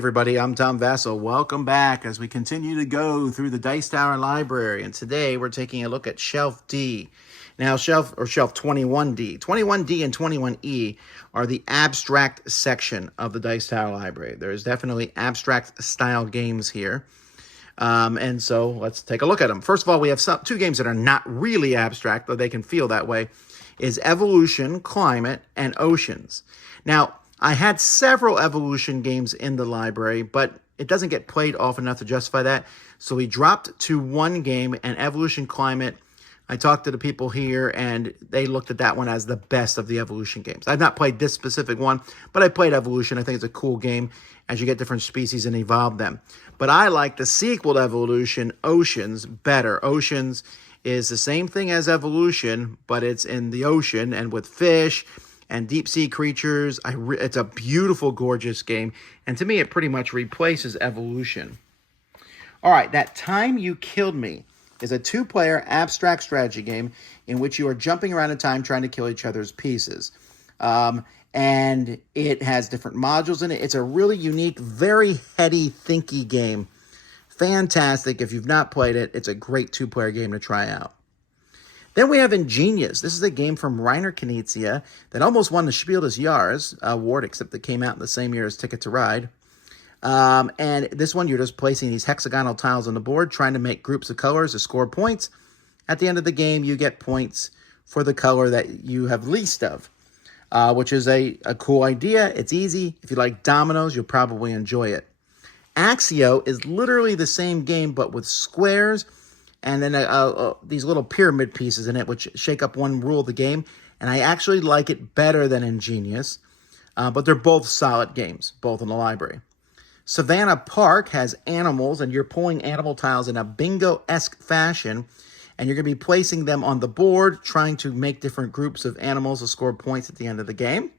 everybody, I'm Tom Vasel. Welcome back as we continue to go through the Dice Tower library. And today we're taking a look at Shelf D. Now, Shelf 21D. 21D and 21E are the abstract section of the Dice Tower library. There is definitely abstract style games here. And so let's take a look at them. First of all, we have two games that are not really abstract, though they can feel that way, is Evolution, Climate, and Oceans. Now, I had several Evolution games in the library, but it doesn't get played often enough to justify that. So we dropped to one game, and Evolution Climate, I talked to the people here, and they looked at that one as the best of the Evolution games. I've not played this specific one, but I played Evolution. I think it's a cool game as you get different species and evolve them. But I like the sequel to Evolution, Oceans, better. Oceans is the same thing as Evolution, but it's in the ocean and with fish and deep sea creatures. It's a beautiful, gorgeous game. And to me, it pretty much replaces Evolution. All right, That Time You Killed Me is a two-player abstract strategy game in which you are jumping around in time trying to kill each other's pieces. And it has different modules in it. It's a really unique, very heady, thinky game. Fantastic. If you've not played it, it's a great two-player game to try out. Then we have Ingenious. This is a game from Rainer Knizia that almost won the Spiel des Jahres award, except it came out in the same year as Ticket to Ride. And this one, you're just placing these hexagonal tiles on the board, trying to make groups of colors to score points. At the end of the game, you get points for the color that you have least of, which is a cool idea. It's easy. If you like dominoes, you'll probably enjoy it. Axio is literally the same game, but with squares, and then these little pyramid pieces in it, which shake up one rule of the game. And I actually like it better than Ingenious, but they're both solid games, both in the library. Savannah Park has animals, and you're pulling animal tiles in a bingo-esque fashion, and you're going to be placing them on the board, trying to make different groups of animals to score points at the end of the game.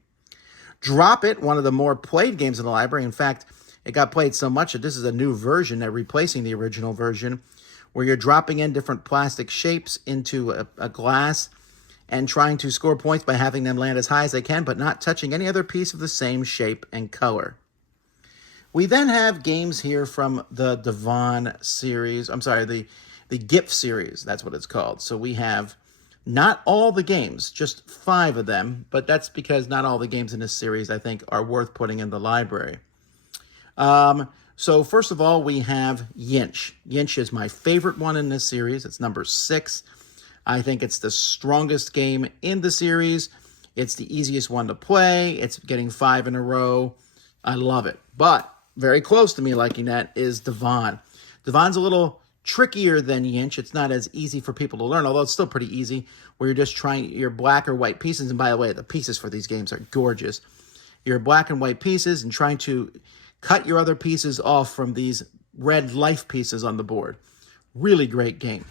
Drop It, one of the more played games in the library. In fact, it got played so much that this is a new version. They're replacing the original version, where you're dropping in different plastic shapes into a glass and trying to score points by having them land as high as they can, but not touching any other piece of the same shape and color. We then have games here from the DVONN series. I'm sorry, the GIPF series. That's what it's called. So we have not all the games, just 5 of them, but that's because not all the games in this series, I think, are worth putting in the library. So first of all, we have Yinch. Yinch is my favorite one in this series. It's number 6. I think it's the strongest game in the series. It's the easiest one to play. It's getting 5 in a row. I love it. But very close to me liking that is DVONN. DVONN's a little trickier than Yinch. It's not as easy for people to learn, although it's still pretty easy, where you're just trying your black or white pieces. And by the way, the pieces for these games are gorgeous. Your black and white pieces and trying to cut your other pieces off from these red life pieces on the board. Really great game.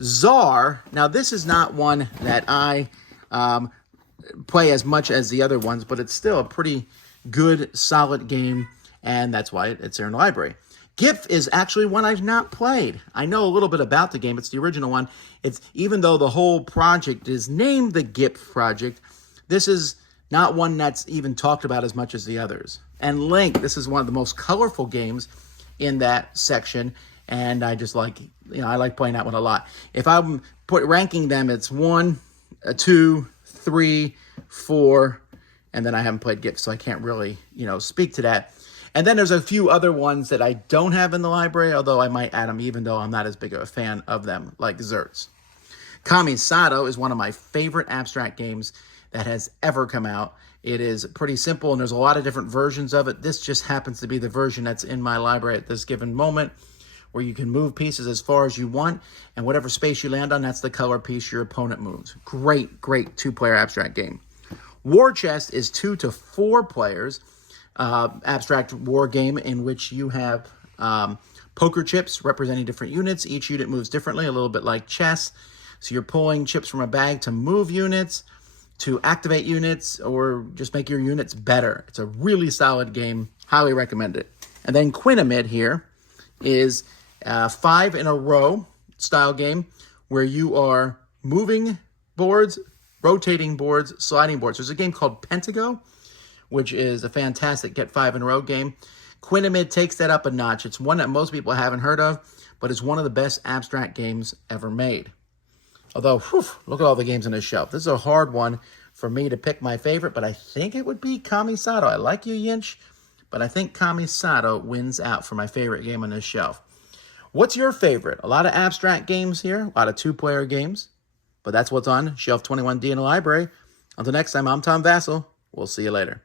TZAAR, now this is not one that I play as much as the other ones, but it's still a pretty good, solid game, and that's why it's here in the library. GIPF is actually one I've not played. I know a little bit about the game. It's the original one. It's even though the whole project is named the GIPF project, this is not one that's even talked about as much as the others. And LYNGK, this is one of the most colorful games in that section, and I just like, I like playing that one a lot. If I'm ranking them, it's 1, 2, 3, 4, and then I haven't played GIPF, so I can't really, speak to that. And then there's a few other ones that I don't have in the library, although I might add them even though I'm not as big of a fan of them, like Xerts. Kamisado is one of my favorite abstract games that has ever come out. It is pretty simple, and there's a lot of different versions of it. This just happens to be the version that's in my library at this given moment, where you can move pieces as far as you want, and whatever space you land on, that's the color piece your opponent moves. Great, great two-player abstract game. War Chest is 2 to 4 players, abstract war game in which you have poker chips representing different units. Each unit moves differently, a little bit like chess. So you're pulling chips from a bag to move units, to activate units, or just make your units better. It's a really solid game. Highly recommend it. And then Quinamid here is 5 in a row style game where you are moving boards, rotating boards, sliding boards. There's a game called Pentago, which is a fantastic get 5 in a row game. Quinamid takes that up a notch. It's one that most people haven't heard of, but it's one of the best abstract games ever made. Although, whew, look at all the games on this shelf. This is a hard one for me to pick my favorite, but I think it would be Kamisado. I like you, Yinch, but I think Kamisado wins out for my favorite game on this shelf. What's your favorite? A lot of abstract games here, a lot of two-player games, but that's what's on Shelf 21D in the library. Until next time, I'm Tom Vasel. We'll see you later.